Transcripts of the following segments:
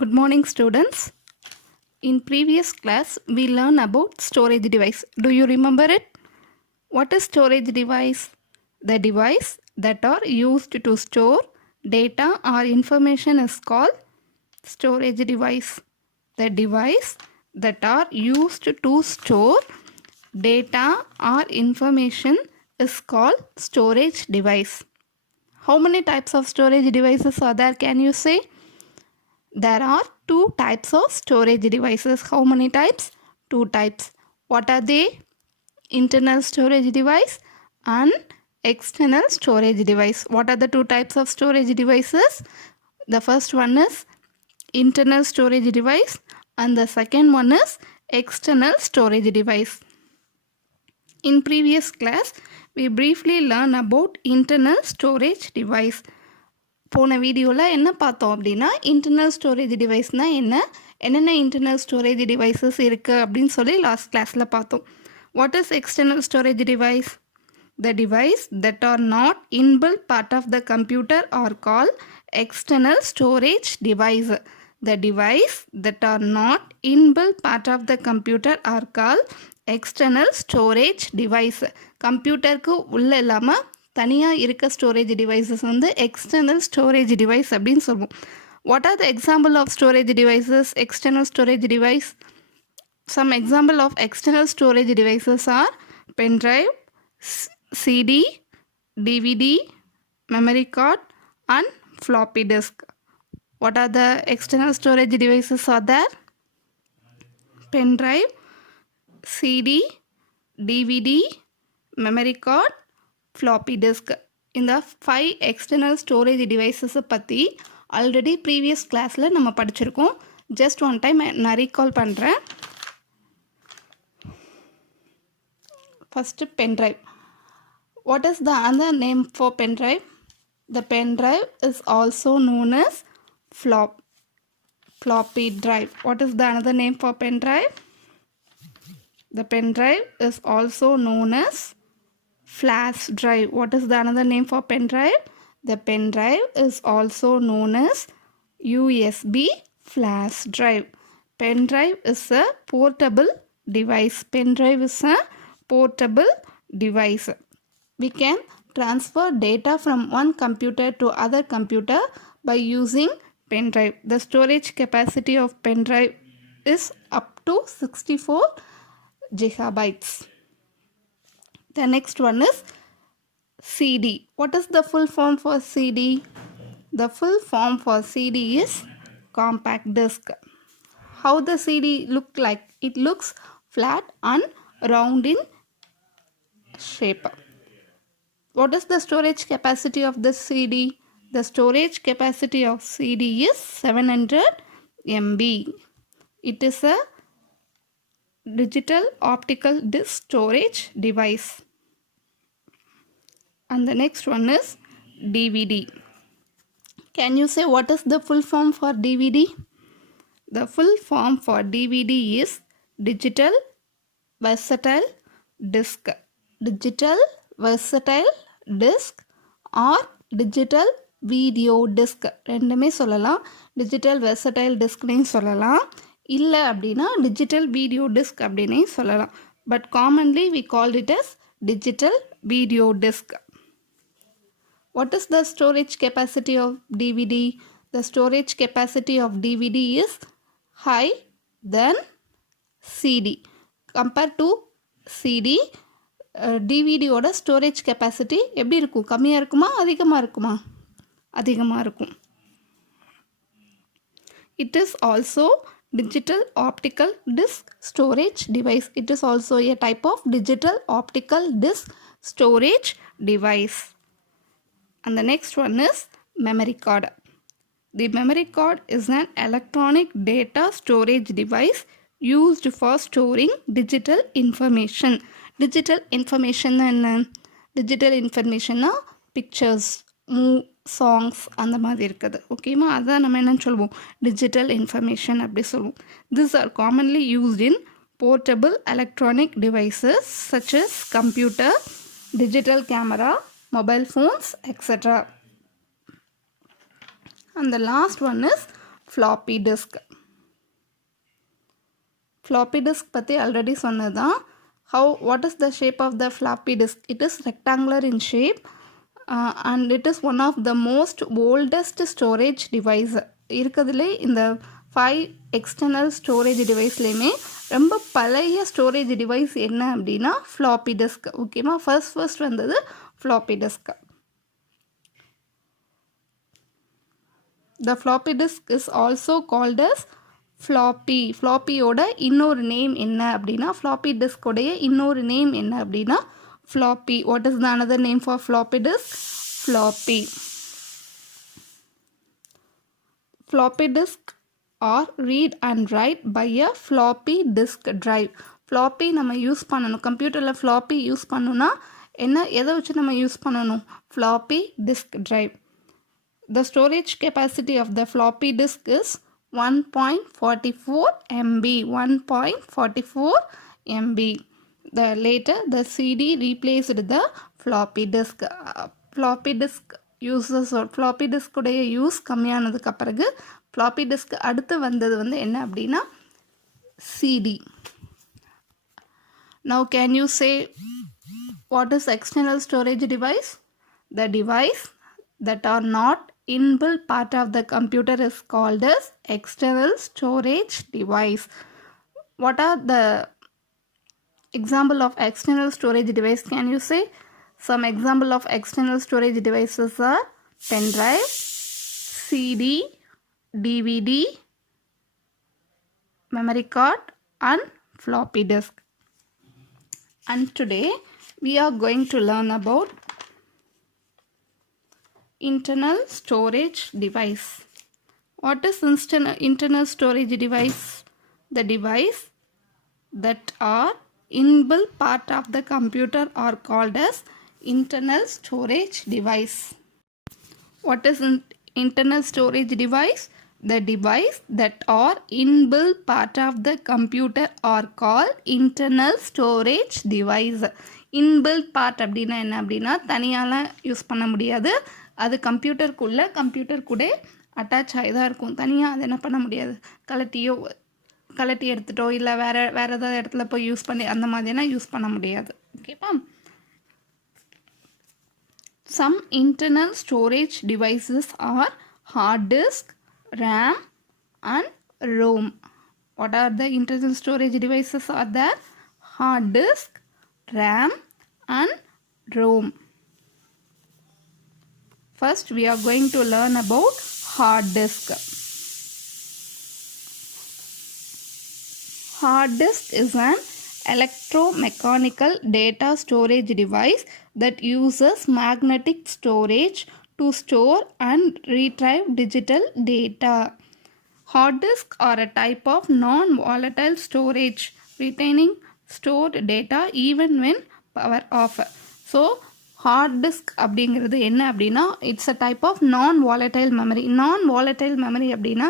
Good morning, students. In previous class, we learned about storage device. Do you remember it? What is storage device? The device that are used to store data or information is called storage device. The device that are used to store data or information is called storage device. How many types of storage devices are there? Can you say? There are two types of storage devices. How many types? Two types. What are they? Internal storage device and external storage device. What are the two types of storage devices? The first one is internal storage device and the second one is external storage device. In previous class, we briefly learned about internal storage device. போன வீடியோவில் என்ன பார்த்தோம் அப்படின்னா internal storage டிவைஸ்னால் என்னென்ன internal storage devices இருக்குது அப்படின்னு சொல்லி லாஸ்ட் கிளாஸில் பார்த்தோம். What is external storage device? The device that are not inbuilt part of the computer are called external storage device. The device that are not inbuilt part of the computer are called external storage device. கம்ப்யூட்டருக்கு உள்ள இல்லாமல் தனியாக இருக்க storage devices வந்து external storage device அப்படின்னு சொல்லுவோம். What are the example of storage devices? External storage device. Some example of external storage devices are pen drive, CD, DVD, memory card and floppy disk. What are the external storage devices are there? Pen drive, CD, DVD, memory card, floppy disk. இந்த 5 external storage devices பற்றி already previous கிளாஸில் நம்ம படிச்சிருக்கோம். Just one time நான் ரீகால் பண்ணுறேன். First pen drive. What is the other name for pen drive? The pen drive is also known as floppy drive. What is the another name for pen drive? The pen drive is also known as flash drive. What is the another name for pen drive? The pen drive is also known as USB flash drive. Pen drive is a portable device. Pen drive is a portable device. We can transfer data from one computer to other computer by using pen drive. The storage capacity of pen drive is up to 64 gigabytes. The next one is CD. What is the full form for CD? The full form for CD is compact disc. How the CD look like? It looks flat and round in shape. What is the storage capacity of the CD? The storage capacity of CD is 700 MB. It is a digital optical disc storage device. And the next one is DVD. Can you say what is the full form for DVD? The full form for DVD is digital versatile disc. Digital versatile disc or digital video disc. ரெண்டுமே சொல்லலாம். Digital versatile டிஸ்க்னேயும் சொல்லலாம். இல்லை அப்படின்னா digital video disc அப்படின்னே சொல்லலாம். But commonly we call it as digital video disc. What is the storage capacity of DVD? The storage capacity of DVD is high than CD. Compared to CD, டிவிடியோட storage capacity எப்படி இருக்கும்? கம்மியாக இருக்குமா அதிகமாக இருக்குமா? அதிகமாக இருக்கும். It is also digital optical disc storage device. It is also a type of digital optical disc storage device. And the next one is memory card. The memory card is an electronic data storage device used for storing digital information. Digital information என்ன? Digital informationனா pictures, songs அந்த மாதிரி இருக்குது. ஓகேமா, அதான் நம்ம என்னன்னு சொல்லுவோம், டிஜிட்டல் இன்ஃபர்மேஷன் அப்படி சொல்லுவோம். These are commonly used in portable electronic devices such as computer, digital camera, mobile phones, etc. And the last one is floppy disk. Floppy disk பற்றி already சொன்னதான். What is the shape of the floppy disk? It is rectangular in shape and it is one of the most oldest storage device. இருக்கிறதுலே இந்த 5 external storage deviceலேயுமே ரொம்ப பழைய storage device என்ன அப்படின்னா floppy disk. ஓகேமா, ஃபர்ஸ்ட் வந்தது floppy disk. The floppy disk is also called as floppy. ஃப்ளாப்பியோட இன்னொரு நேம் என்ன அப்படின்னா, ஃப்ளாப்பி டிஸ்கோடைய இன்னொரு நேம் என்ன அப்படின்னா floppy. What is the another name for floppy disk? Floppy. Floppy disk or read and write by a floppy disk drive. Floppy நம்ம யூஸ் பண்ணணும், கம்ப்யூட்டரில் floppy யூஸ் பண்ணணும்னா எதை வச்சு நம்ம யூஸ் பண்ணணும்? floppy disk drive. The storage capacity of the floppy disk is 1.44 MB. 1.44 MB. Later the CD replaced the floppy disk. Floppy disk uses or floppy disk உடைய யூஸ் கம்மியானதுக்கு பிறகு floppy disk அடுத்து வந்தது வந்து என்ன அப்படின்னா CD. Now can you say what is external storage device? The device that are not inbuilt part of the computer is called as external storage device. What are the example of external storage device? Can you say some example of external storage devices are pen drive, CD, DVD, memory card and floppy disk. And today we are going to learn about internal storage device. What is internal storage device? The device that are inbuilt part of the computer are called as internal storage device. What is internal storage device? The device that are inbuilt part of the computer are called internal storage device. Inbuilt part அப்படின்னா என்ன அப்படின்னா தனியாலாம் யூஸ் பண்ண முடியாது, அது கம்ப்யூட்டர் கூட அட்டாச் ஆகி தான் இருக்கும். தனியாக அது என்ன பண்ண முடியாது, கலட்டி எடுத்துட்டோ இல்லை வேறு ஏதாவது இடத்துல போய் யூஸ் பண்ணி அந்த மாதிரிலாம் யூஸ் பண்ண முடியாது. ஓகேப்பா. Some internal storage devices are hard disk, RAM and ROM. What are the internal storage devices are there? Hard disk, RAM and ROM. First we are going to learn about hard disk. Hard disk is an electromechanical data storage device that uses magnetic storage to store and retrieve digital data. Hard disks are a type of non-volatile storage retaining stored data even when power off. So hard disk அப்படிங்கிறது என்ன அப்படின்னா it's a type of நான் volatile memory. நான் volatile memory அப்படின்னா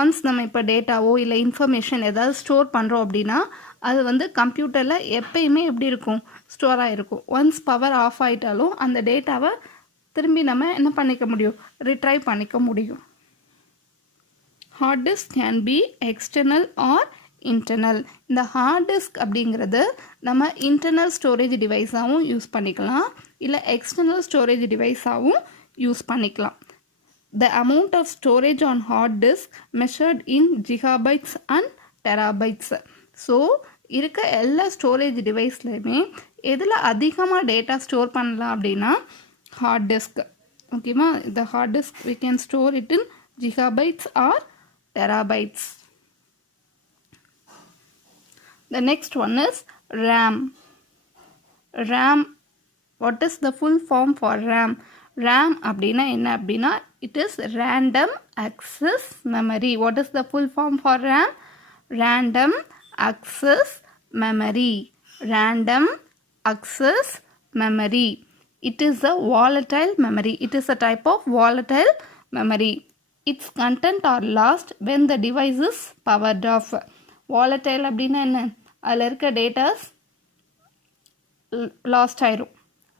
ஒன்ஸ் நம்ம இப்போ டேட்டாவோ இல்லை இன்ஃபர்மேஷன் ஏதாவது ஸ்டோர் பண்ணுறோம் அப்படின்னா அது வந்து கம்ப்யூட்டரில் எப்பயுமே எப்படி இருக்கும், ஸ்டோர் ஆகிருக்கும். ஒன்ஸ் பவர் ஆஃப் ஆகிட்டாலும் அந்த டேட்டாவை திரும்பி நம்ம என்ன பண்ணிக்க முடியும், ரிட்ரைவ் பண்ணிக்க முடியும். Hard disk can be external or internal. இந்த ஹார்ட் டிஸ்க் அப்படிங்கிறது நம்ம இன்டர்னல் ஸ்டோரேஜ் டிவைஸாகவும் யூஸ் பண்ணிக்கலாம், இல்லை எக்ஸ்டர்னல் ஸ்டோரேஜ் டிவைஸாகவும் யூஸ் பண்ணிக்கலாம். The amount of storage on hard disk measured in gigabytes and terabytes. So இருக்க எல்லா ஸ்டோரேஜ் டிவைஸ்லையுமே எதில் அதிகமாக டேட்டா ஸ்டோர் பண்ணலாம் அப்படின்னா ஹார்ட் டிஸ்க். ஓகேவா, இந்த hard disk we can store it in gigabytes or terabytes. The next one is RAM. RAM, what is the full form for RAM? RAM அப்படின்னா என்ன அப்படின்னா it is random access memory. What is the full form for RAM? Random access memory. Random access memory. It is a volatile memory. It is a type of volatile memory. Its content are lost when the device is powered off. Volatile அப்படின்னா என்ன, அதில் இருக்க datas last ஆயிரும்.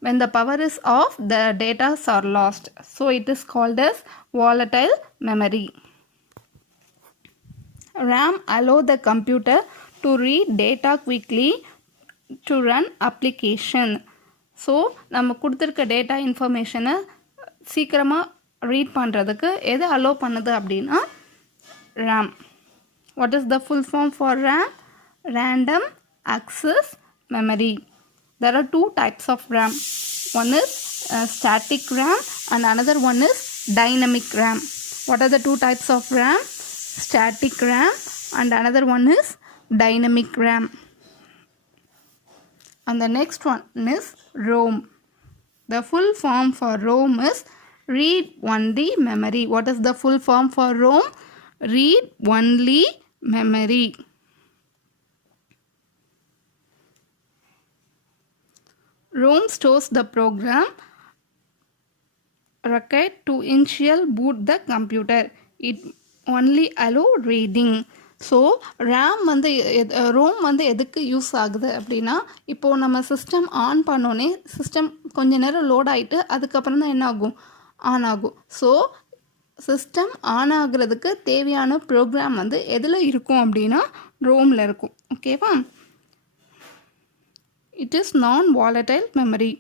When the power is off, the data are lost. So it is called as volatile memory. RAM allow the computer to read data quickly to run application. So நம்ம கொடுத்துருக்க டேட்டா இன்ஃபர்மேஷனை சீக்கிரமாக ரீட் பண்ணுறதுக்கு எது அலோவ் பண்ணுது அப்படின்னா RAM. What is the full form for RAM? Random access memory. There are two types of RAM. One is static RAM and another one is dynamic RAM. What are the two types of RAM? Static RAM and another one is dynamic RAM. And the next one is ROM. The full form for ROM is read only memory. What is the full form for ROM? Read only memory. ROM stores the program required to initial boot the computer. It only allow reading. So RAM வந்து ரோம் வந்து எதுக்கு யூஸ் ஆகுது அப்படின்னா இப்போது நம்ம system on பண்ணோன்னே சிஸ்டம் கொஞ்ச நேரம் லோட் ஆகிட்டு அதுக்கப்புறம் தான் என்ன ஆகும், ஆன் ஆகும். ஸோ சிஸ்டம் ஆன் ஆகுறதுக்கு தேவையான ப்ரோக்ராம் வந்து எதில் இருக்கும் அப்படின்னா ரோமில் இருக்கும். ஓகேவா? இட் இஸ் நான் வாலடைல் மெமரி.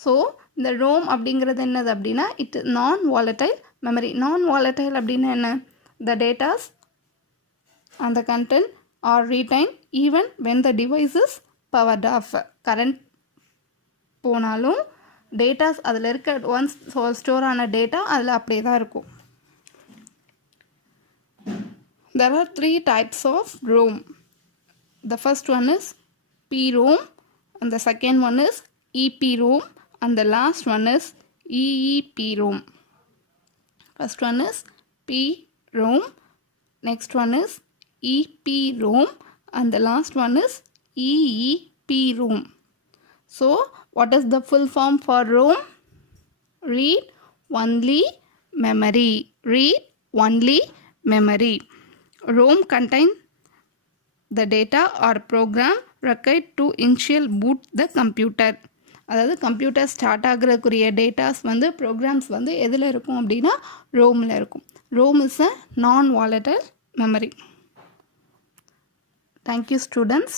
ஸோ இந்த ரோம் அப்படிங்கிறது என்னது அப்படின்னா இட் நான் வாலடைல் மெமரி. நான் வாலடைல் அப்படின்னா என்ன? த datas and the content are retained even when the device is powered off. current போனாலும் டேட்டாஸ் அதில் இருக்க ஒன்ஸ் ஸ்டோர் ஆன டேட்டா அதில் அப்படியே தான் இருக்கும். There are three types of ROM. The first one is PROM and the second one is EPROM and the last one is EEPROM. First one is PROM, next one is EPROM and the last one is EEPROM. So what is the full form for ROM? Read only memory. Read only memory. ROM contain the data or program required to initial boot the computer. அதாவது computer start ஆகிறதுக்குரிய டேட்டாஸ் வந்து ப்ரோக்ராம்ஸ் வந்து எதில் இருக்கும் அப்படின்னா ரோமில் இருக்கும். Rome is a நான் volatile memory. Thank you, students.